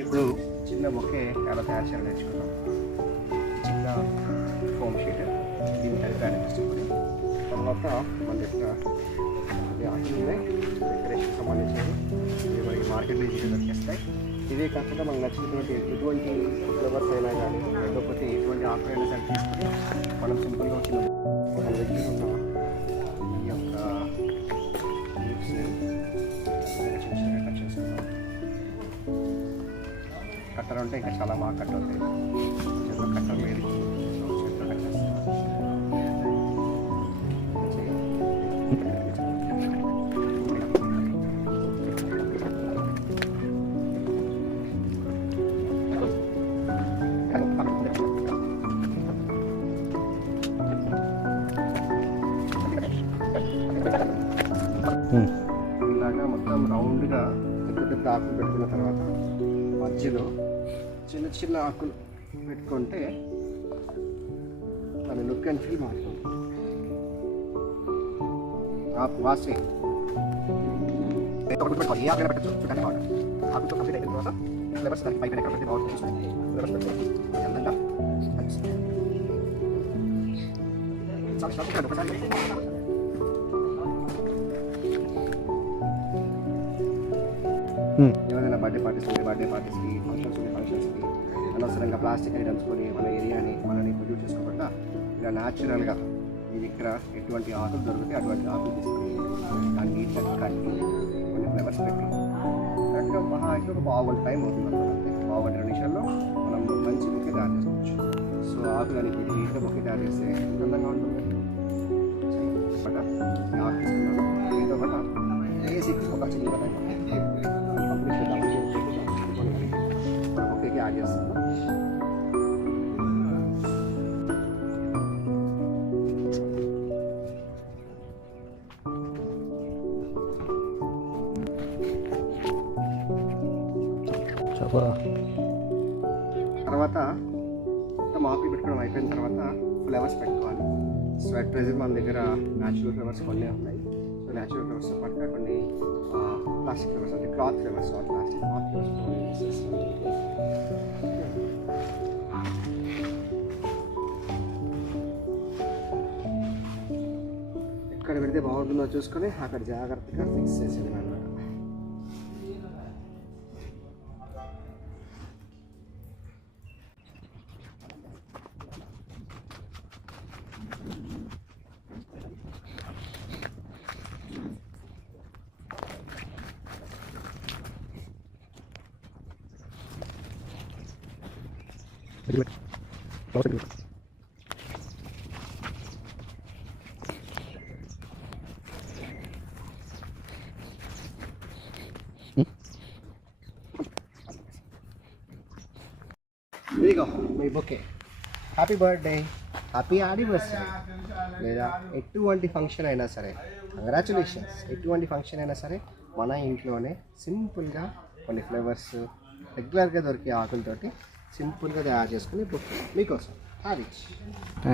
ఇప్పుడు చిన్న బొకే ఎలా తయారు చేయాలి నేర్చుకున్నాం. చిన్న ఫోమ్ షీట్ దీన్ని కలిపి అనిపిస్తుంది. తర్వాత మన దగ్గర ఆకులు ఉన్నాయి, డెకరేషన్ సంబంధించినవి ఇవి మనకి మార్కెట్లో ఈజీగా దొరికేస్తాయి. ఇవే కాకుండా మనకు నచ్చినటువంటి ఎటువంటి ఫ్లవర్స్ అయినా కానీ లేకపోతే ఎటువంటి ఆకులు అయినా సరే తీసుకొని మనం సింపుల్గా వచ్చిన మన దగ్గర ఉన్న ఈ యొక్క లీవ్స్ని చిన్న చిన్నగా కట్ చేసుకుంటాం. కట్టర్ ఉంటే ఇంకా చాలా బాగా కట్ అవుతాయి. చేతిలో కట్టర్ లేదు, చేతిలో కట్ చేస్తాం. ఇలాగా మొత్తం రౌండ్గా పెద్ద పెద్ద ఆకులు పెట్టుకున్న తర్వాత మధ్యలో చిన్న చిన్న ఆకులు పెట్టుకుంటే దాని లుక్ అండ్ ఫీల్ మారుతుంది. వాసే ఏ ఆకులు పెట్టచ్చు చూడండి. వాటర్ ఆకులతో కంప్లీట్ అయిన తర్వాత ఫ్లేవర్స్ దానికి పైన ఎక్కడ పెట్టి బాగుంటుంది. ఫ్లేవర్స్ పెట్టుకోండి అందంగా ఒకసారి ఏమైనా బర్త్డే పార్టీస్కి ఫంక్షన్స్కి అనవసరంగా ప్లాస్టిక్ ఐటమ్స్ కొని మన ఏరియాని మనని ప్రొడ్యూస్ చేసుకోకుండా ఇలా న్యాచురల్గా మీ దగ్గర ఎటువంటి ఆకులు దొరికితే అటువంటి ఆకులు తీసుకొని దాన్ని నీట్గా కట్టి కొన్ని ఫ్లేవర్స్ పెట్టి కరెక్ట్గా మహా అయితే ఒక పావుగంట టైం అవుతుంది అనుకోండి. పావుగంట 2 నిమిషాల్లో మనం మంచి బొకే తయారు చేసుకోవచ్చు. సో ఆకులు అని పెట్టి నీట్గా బొకే తయారు చేస్తే అందంగా ఉంటుంది. బట్ ఆకు తీసుకున్నాను దీంతో పాటు బేసిక్ ఒక చిన్న ఒకేకి యాడ్ చేస్తాను. తర్వాత మొత్తం ఆకులు పెట్టుకోవడం అయిపోయిన తర్వాత ఫ్లేవర్స్ పెట్టుకోవాలి. సో అట్ ప్రెజెంట్ మన దగ్గర న్యాచురల్ ఫ్లేవర్స్ కొన్ని ఉన్నాయి. సో న్యాచురల్ ఫ్లేవర్స్తో పాటుగా కొన్ని ప్లాస్టిక్ ఫ్లేవర్స్ అంటే cloth flavours plastic cloth flavours ఎక్కడ పెడితే బాగుంటుందో చూసుకొని అక్కడ జాగ్రత్తగా ఫిక్స్ చేసేది అన్నమాట. ఇదిగో మీ bouquet. Happy birthday, happy anniversary లేదా ఎటువంటి ఫంక్షన్ అయినా సరే కంగ్రాచులేషన్స్. ఎటువంటి ఫంక్షన్ అయినా సరే మన ఇంట్లోనే సింపుల్గా కొన్ని ఫ్లేవర్స్ రెగ్యులర్గా దొరికే ఆకులతోటి సింపుల్గా తయారు చేసుకుని బొకే మీకోసం హ్యాపీ.